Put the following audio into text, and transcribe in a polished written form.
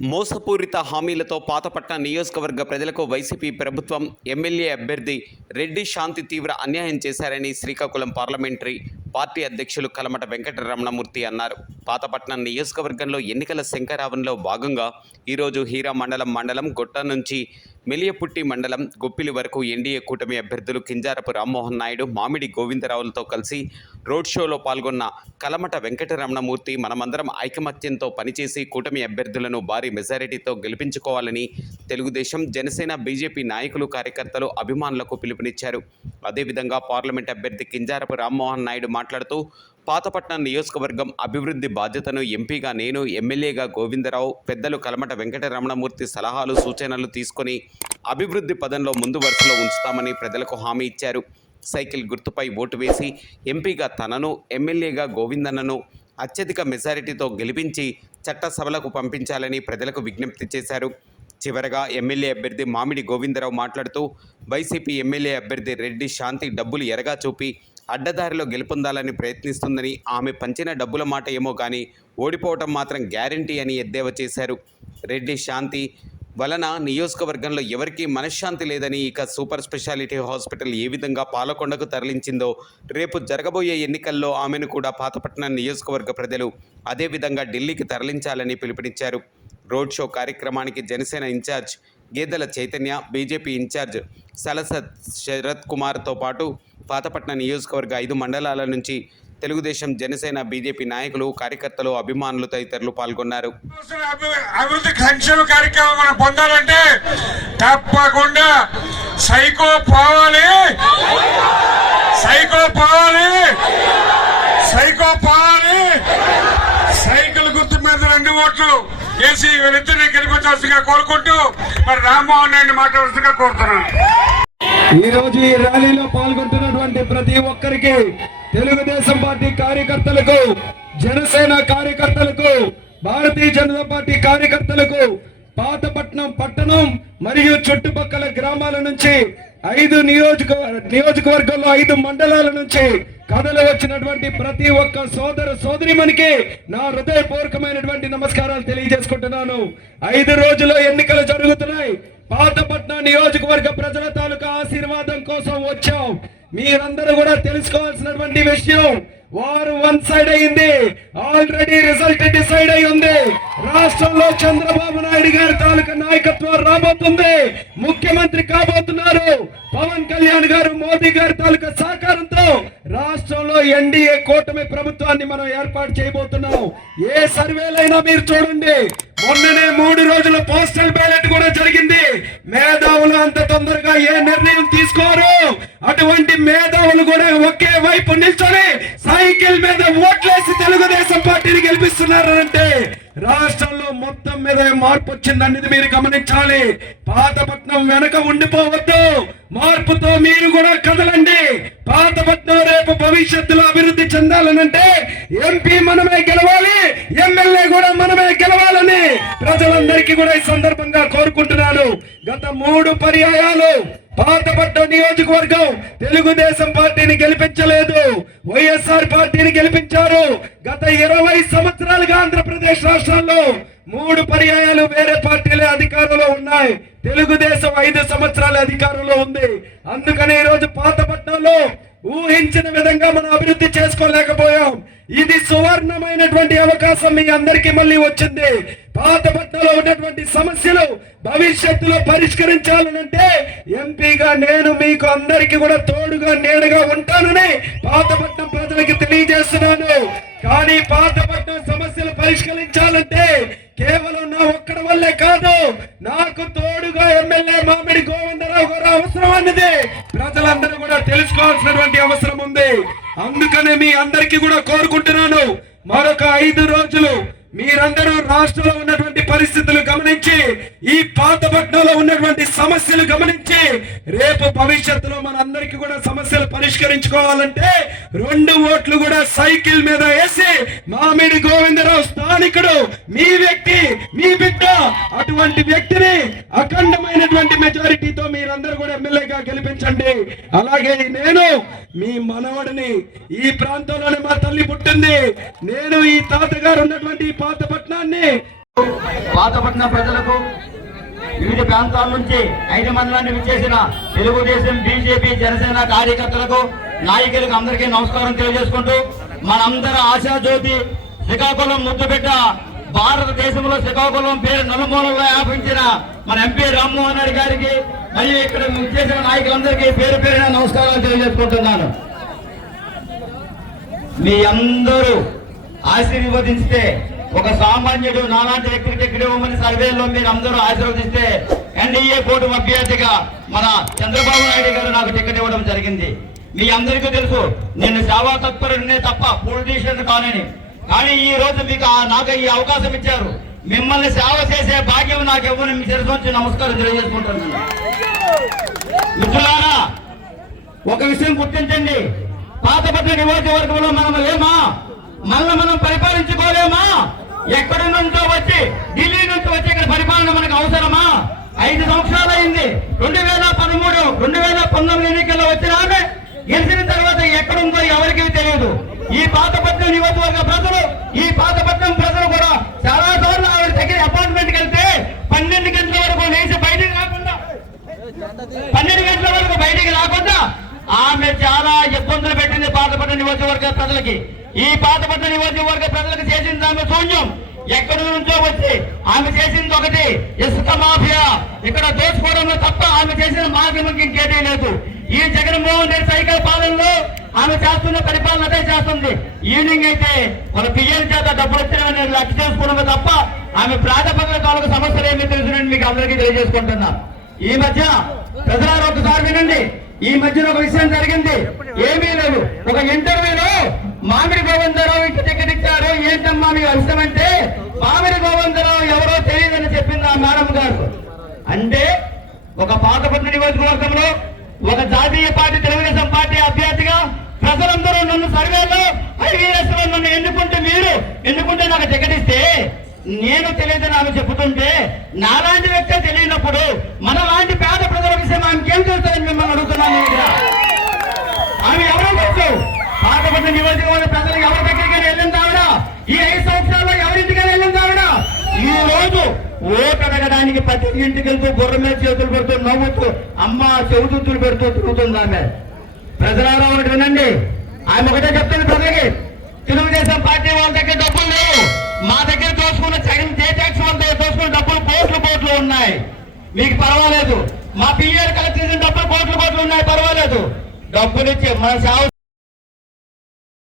మోసపూరిత హామీలతో పాతపట్న నియోజకవర్గ ప్రజలకు వైసీపీ ప్రభుత్వం ఎమ్మెల్యే అభ్యర్థి రెడ్డి శాంతి తీవ్ర అన్యాయం చేశారని శ్రీకాకుళం పార్లమెంటరీ పార్టీ అధ్యక్షులు కలమట వెంకటరమణమూర్తి అన్నారు. పాతపట్నం నియోజకవర్గంలో ఎన్నికల శంఖారావంలో భాగంగా ఈరోజు హీరా మండలం గొట్ట నుంచి మెలియపుట్టి మండలం గొప్పిలి వరకు ఎన్డీఏ కూటమి అభ్యర్థులు కింజారపు రామ్మోహన్ నాయుడు, మామిడి గోవిందరావులతో కలిసి రోడ్ షోలో పాల్గొన్న కలమట వెంకటరమణమూర్తి మనమందరం ఐకమత్యంతో పనిచేసి కూటమి అభ్యర్థులను భారీ మెజారిటీతో గెలిపించుకోవాలని తెలుగుదేశం, జనసేన, బీజేపీ నాయకులు, కార్యకర్తలు, అభిమానులకు పిలుపునిచ్చారు. అదేవిధంగా పార్లమెంట్ అభ్యర్థి కింజారపు రామ్మోహన్ నాయుడు మాట్లాడుతూ పాతపట్నం నియోజకవర్గం అభివృద్ధి బాధ్యతను ఎంపీగా నేను, ఎమ్మెల్యేగా గోవిందరావు, పెద్దలు కలమట వెంకటరమణమూర్తి సలహాలు, సూచనలు తీసుకొని అభివృద్ధి పదంలో ముందు వరుసలో ఉంచుతామని ప్రజలకు హామీ ఇచ్చారు. సైకిల్ గుర్తుపై ఓటు వేసి ఎంపీగా తనను, ఎమ్మెల్యేగా గోవిందన్నను అత్యధిక మెజారిటీతో గెలిపించి చట్టసభలకు పంపించాలని ప్రజలకు విజ్ఞప్తి చేశారు. చివరగా ఎమ్మెల్యే అభ్యర్థి మామిడి గోవిందరావు మాట్లాడుతూ వైసీపీ ఎమ్మెల్యే అభ్యర్థి రెడ్డి శాంతి డబ్బులు ఎరగా చూపి అడ్డదారిలో గెలుపొందాలని ప్రయత్నిస్తుందని, ఆమె పంచిన డబ్బుల మాట ఏమో కానీ ఓడిపోవటం మాత్రం గ్యారంటీ అని ఎద్దేవా చేశారు. రెడ్డి శాంతి వలన నియోజకవర్గంలో ఎవరికీ మనశ్శాంతి లేదని, ఇక సూపర్ స్పెషాలిటీ హాస్పిటల్ ఏ విధంగా పాలకొండకు తరలించిందో రేపు జరగబోయే ఎన్నికల్లో ఆమెను కూడా పాతపట్నం నియోజకవర్గ ప్రజలు అదేవిధంగా ఢిల్లీకి తరలించాలని పిలుపునిచ్చారు. రోడ్ షో కార్యక్రమానికి జనసేన ఇన్ఛార్జ్ గేదెల చైతన్య, బీజేపీ ఇన్ఛార్జ్ సలసత్ శరత్ కుమార్తో పాటు పాతపట్నం నియోజకవర్గ 5 మండలాల నుంచి తెలుగుదేశం, జనసేన, బీజేపీ నాయకులు, కార్యకర్తలు, అభిమానులు తదితరులు పాల్గొన్నారు. అభివృద్ధి సంక్షేమ కార్యక్రమం మనం పొందాలంటే తప్పకుండా సైకో పోవాలి, సైకిల్ గుర్తు మీద 2 ఓట్లు వేసి వీళ్ళిద్దరిని గెలిపించాల్సిందిగా కోరుకుంటూ మరి రామ్మోహన్ నాయుడు మాట్లాడాల్సిందిగా కోరుతున్నాను. ఈ రోజు ఈ ర్యాలీలో పాల్గొంటున్నటువంటి ప్రతి ఒక్కరికి, తెలుగుదేశం పార్టీ కార్యకర్తలకు, జనసేన కార్యకర్తలకు, భారతీయ జనతా పార్టీ కార్యకర్తలకు, పాతపట్నం పట్టణం మరియు చుట్టుపక్కల గ్రామాల నుంచి 5 నియోజకవర్గంలో 5 మండలాల నుంచి కథలు వచ్చినటువంటి ప్రతి ఒక్క సోదరిమణికి నా హృదయపూర్వకమైనటువంటి నమస్కారాలు తెలియజేసుకుంటున్నాను. 5 రోజుల్లో ఎన్నికలు జరుగుతున్నాయి. పాతపట్నం నియోజకవర్గ ప్రజల తాలూకా ఆశీర్వాదం కోసం వచ్చాం. మీరందరూ కూడా తెలుసుకోవాల్సినటువంటి విషయం, వారు 1 సైడ్ అయింది. ఆల్రెడీ రిజల్ట్ డిసైడ్ అయి ఉంది. రాష్ట్రంలో చంద్రబాబు నాయుడు గారి తాలూకా నాయకత్వం రాబోతుంది. ముఖ్యమంత్రి కాబోతున్నారు. పవన్ కళ్యాణ్ గారు, మోదీ గారి తాలూకా సహకారంతో రాష్ట్రంలో ఎన్డీఏ కూటమి ప్రభుత్వాన్ని మనం ఏర్పాటు చేయబోతున్నాం. ఏ సర్వేలైనా మీరు చూడండి, మొన్ననే 3 రోజుల పోస్టల్ బ్యాలెట్ కూడా జరిగింది. మేధావులు అంత తొందరగా ఏ నిర్ణయం తీసుకోరు. అటువంటి మేధావులు కూడా ఒకే వైపు నిల్చొని సైకిల్ మీద ఓట్లేసి తెలుగుదేశం పార్టీని గెలిపిస్తున్నారంటే రాష్ట్రంలో మొత్తం మీద మార్పు వచ్చిందనేది మీరు గమనించాలి. పాతపట్నం వెనక ఉండిపోవద్దు. మార్పుతో మీరు కూడా కదలండి. పాతపట్నం రేపు భవిష్యత్తులో అభివృద్ధి చెందాలనంటే ఎంపీ మనమే గెలవాలి, ఎమ్మెల్యే కూడా మనమే గెలవాలని ప్రజలందరికీ కూడా ఈ సందర్భంగా కోరుకుంటున్నాను. గత 3 పర్యాయాలు పాతపట్నం నియోజకవర్గం తెలుగుదేశం పార్టీని గెలిపించలేదు, వైఎస్ఆర్ పార్టీని గెలిపించారు. గత 20 సంవత్సరాలుగా ఆంధ్రప్రదేశ్ రాష్ట్రాల్లో 3 పర్యాయాలు వేరే పార్టీలే అధికారంలో ఉన్నాయి. తెలుగుదేశం 5 సంవత్సరాల అధికారంలో ఉంది. అందుకని ఈరోజు పాతపట్నంలో ఊహించిన విధంగా మనం అభివృద్ధి చేసుకోలేకపోయాం. ఇది సువర్ణమైనటువంటి అవకాశం మీ అందరికీ మళ్ళీ వచ్చింది. పాతపట్నంలో ఉన్నటువంటి సమస్యలు భవిష్యత్తులో పరిష్కరించాలనంటే ఎంపీగా నేను మీకు అందరికీ కూడా తోడుగా నీడగా ఉంటానని పాతపట్నం ప్రజలకి తెలియజేస్తున్నాను. కానీ పాతపట్నం సమస్యలు పరిష్కరించాలంటే కేవలం నా ఒక్కడి వల్లే కాదు, నాకు తోడుగా ఎమ్మెల్యే మామిడి గోవిందరావు గారు అవసరం అనేది ప్రజలందరూ కూడా తెలుసుకోవాల్సినటువంటి అవసరం ఉంది. అందుకనే మీ అందరికీ కూడా కోరుకుంటున్నాను, మరొక 5 రోజులు మీరందరూ రాష్ట్రంలో ఉన్నటువంటి పరిస్థితులు గమనించి, ఈ పాతపట్నంలో ఉన్నటువంటి సమస్యలు గమనించి, రేపు భవిష్యత్తులో మనందరికీ కూడా సమస్యలు పరిష్కరించుకోవాలంటే 2 ఓట్లు కూడా సైకిల్ మీద వేసి మామిడి గోవిందరావు స్థానికుడు, మీ వ్యక్తి, మీ బిడ్డ, అటువంటి వ్యక్తిని అఖండమైనటువంటి మెజారిటీతో మీరందరూ కూడా ఎమ్మెల్యేగా గెలిపించండి. అలాగే నేను మీ మనవడిని, ఈ ప్రాంతంలోనే మా తల్లి పుట్టింది. నేను ఈ తాతగారు ఉన్నటువంటి పాతపట్నాన్ని పాతపట్నం ప్రజలకు వివిధ ప్రాంతాల నుంచి 5 మండలాన్ని విచ్చేసిన తెలుగుదేశం, బీజేపీ, జనసేన కార్యకర్తలకు, నాయకులకు అందరికీ నమస్కారం తెలియజేసుకుంటూ, మనందరి ఆశాజ్యోతి శ్రీకాకుళం ముద్దుబిడ్డ, భారతదేశంలో శ్రీకాకుళం పేరు నలుమూలల్లో వ్యాపించిన మన ఎంపీ రామ్మోహన్ రెడ్డి గారికి మరియు ఇక్కడ విచ్చేసిన నాయకులందరికీ పేరు పేరున నమస్కారాలు తెలియజేసుకుంటున్నాను. మీ అందరూ ఆశీర్వదిస్తే, ఒక సామాన్యుడు నాలాంటి వ్యక్తికి టికెట్ ఇవ్వమని సర్వేలో మీరు అందరూ ఆశీర్వదిస్తే ఎన్డీఏ కూటమి అభ్యర్థిగా మన చంద్రబాబు నాయుడు గారు నాకు టికెట్ ఇవ్వడం జరిగింది. మీ అందరికీ తెలుసు నేను సేవా తత్పరుడినే తప్ప పొలిటీషియన్ కానని. కానీ ఈ రోజు మీకు నాకు ఈ అవకాశం ఇచ్చారు. మిమ్మల్ని సేవ చేసే భాగ్యం నాకు ఇవ్వని మీ శిరస్సు వచ్చి నమస్కారం తెలియజేసుకుంటున్నాను. మిత్రులారా, ఒక విషయం గుర్తించండి, పాతపట్నం నియోజకవర్గంలో మనం లేమా? మనం పరిపాలించుకోలేమా? ఎక్కడి నుంచో వచ్చి, ఢిల్లీ నుంచి వచ్చి ఇక్కడ పరిపాలన మనకు అవసరమా? 5 సంవత్సరాలు అయింది. 2013, 2019 ఎన్నికల్లో వచ్చిన ఆమె గెలిచిన తర్వాత ఎక్కడుందో ఎవరికీ తెలియదు. ఈ పాతపట్నం నియోజకవర్గ ప్రజలు, ఈ పాతపట్నం ప్రజలు కూడా చాలా సార్లు ఆవిడ దగ్గర అపార్ట్మెంట్కి వెళ్తే 12 గంటల వరకు లేచి బయటికి రాకుండా, 12 గంటల వరకు బయటికి రాకుండా ఆమె చాలా ఇబ్బందులు పెట్టింది పాతపట్నం నియోజకవర్గ ప్రజలకి. ఈ పాతపట్నం నియోజకవర్గ ప్రజలకు చేసింది ఆమె శూన్యం. ఎక్కడి నుంచో వచ్చి ఆమె చేసింది ఒకటి, ఇసుక మాఫియా. ఇక్కడ దోచుకోవడంలో తప్ప ఆమె చేసిన మార్గం ఇంకేదీ లేదు. ఈ జగన్మోహన్ రెడ్డి సైకిల్ పాలనలో ఆమె చేస్తున్న పరిపాలన అదే చేస్తుంది. ఈవినింగ్ అయితే వాళ్ళ పిఎల్ చేత డబ్బులు వచ్చిన లక్ష చేసుకోవడమే తప్ప ఆమె ప్రాథమిక తాలూకు సమస్యలు ఏమీ తెలుసునని మీకు అందరికీ తెలియజేసుకుంటున్నా. ఈ మధ్య ప్రజలు ఒకసారి వినండి, ఈ మధ్యన ఒక విషయం జరిగింది. ఏమీ లేదు, ఒక ఇంటర్వ్యూలో మామిడి గోవిందరావు ఇంటి టికెట్ ఇచ్చారు. ఏంటమ్మా మీ విషయం అంటే, మామిడి గోవిందరావు ఎవరో తెలియదని చెప్పింది ఆ మేడం గారు. అంటే ఒక పాతపట్నం నియోజకవర్గంలో ఒక జాతీయ పార్టీ, తెలుగుదేశం పార్టీ అభ్యర్థిగా ప్రజలందరూ నన్ను సర్వేలో ఐవీఎస్ లో నన్ను ఎన్నుకుంటే నాకు టికెట్ ఇస్తే నేను తెలియదని ఆమె చెబుతుంటే, నాలాంటి వ్యక్తే తెలియనప్పుడు మన లాంటి పేద ప్రజల విషయం ఆమెకేం తెలుస్తుందని మిమ్మల్ని అడుగుతున్నాను. ఆమె ఎవరో తెలుసు, పాతపట్నం నియోజకవర్గ ప్రజలకు ఎవరి దగ్గరికి వెళ్ళింది ఆవిడ? ఈ 5 సంవత్సరాల్లో ఎవరింటికి వెళ్ళింది ఆవిడ? ఈ రోజు ఓటు అడగడానికి ప్రతి ఇంటికి వెళ్తూ బుర్ర మీద చేతులు పెడుతూ నవ్వుతూ అమ్మ చెవుతులు పెడుతూ తిరుగుతుంది ఆమె. ప్రజలారా ఒకటి వినండి, ఆమె ఒకటే చెప్తుంది ప్రజలకి, తెలుగుదేశం పార్టీ వాళ్ళ దగ్గర డబ్బులు లేవు, మా దగ్గర దోసుకున్న ట్యాక్స్ వాళ్ళ దగ్గర దోసుకున్న డబ్బులు కోట్లు ఉన్నాయి, మీకు పర్వాలేదు. మా పిఎల్ కలెక్ట్ చేసిన డబ్బులు కోట్లు ఉన్నాయి, పర్వాలేదు. డబ్బులు ఇచ్చి మన సేవ